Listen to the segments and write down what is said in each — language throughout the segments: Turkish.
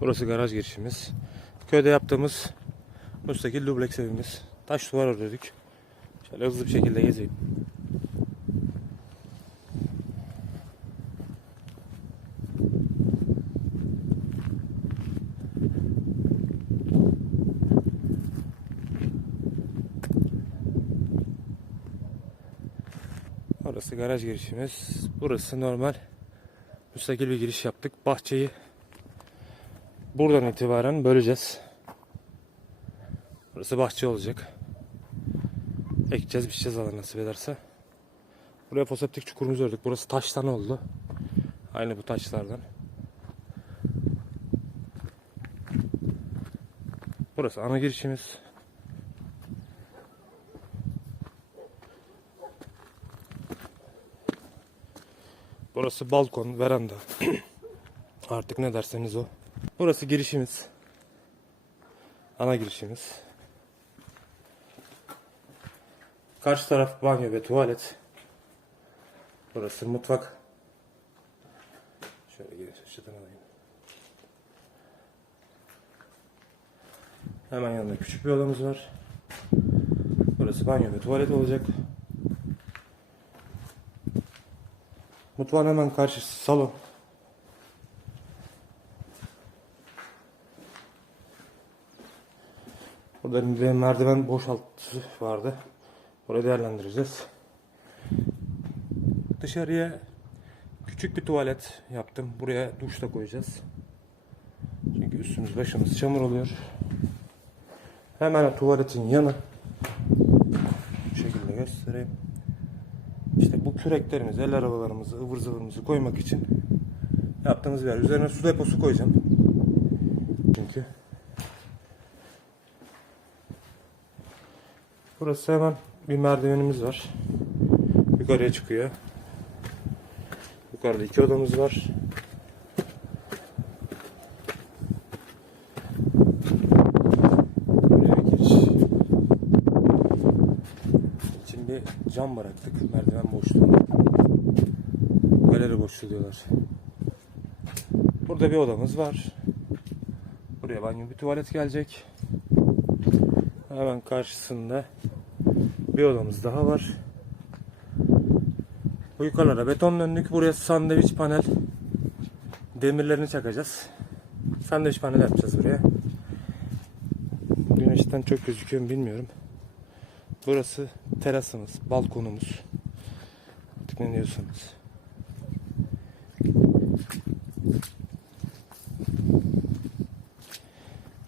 Burası garaj girişimiz. Köyde yaptığımız müstakil dubleks evimiz. Taş duvar ördük. Şöyle hızlı bir şekilde gezeyim. Orası garaj girişimiz. Burası normal. Müstakil bir giriş yaptık. Bahçeyi buradan itibaren böleceğiz. Burası bahçe olacak. Ekeceğiz, biçeceğiz Allah nasip ederse. Buraya foseptik çukurumuzu ördük. Burası taştan oldu. Aynı bu taşlardan. Burası ana girişimiz. Burası balkon, veranda. Artık ne derseniz o. Burası girişimiz. Ana girişimiz. Karşı taraf banyo ve tuvalet. Burası mutfak. Şöyle geri şuradan alayım. Hemen yanında küçük bir odamız var. Burası banyo ve tuvalet olacak. Mutfağın hemen karşısı salon. Burada bir merdiven boşaltısı vardı. Orayı değerlendireceğiz. Dışarıya küçük bir tuvalet yaptım. Buraya duş da koyacağız. Çünkü üstümüz başımız çamur oluyor. Hemen tuvaletin yanı. Bu şekilde göstereyim. İşte bu küreklerimiz, el arabalarımızı, ıvır zıvırımızı koymak için yaptığımız bir yer. Üzerine su deposu koyacağım. Çünkü Burası hemen bir merdivenimiz var. Yukarıya çıkıyor. Yukarıda iki odamız var. Bir cam bıraktık merdiven boşluğunda. Galeri boşluğu diyorlar. Burada bir odamız var. Buraya banyo bir tuvalet gelecek. Hemen karşısında bir odamız daha var. Bu yukarılara beton döndük. Buraya sandviç panel demirlerini çakacağız. Sandviç panel yapacağız buraya. Güneşten çok gözüküyor mu bilmiyorum. Burası terasımız, balkonumuz. Artık ne diyorsanız.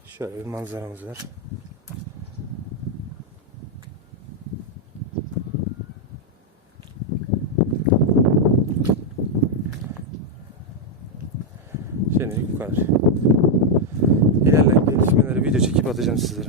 Şöyle bir manzaramız var. Şimdilik bu kadar. İlerleyen gelişmeleri video çekip atacağım sizlere.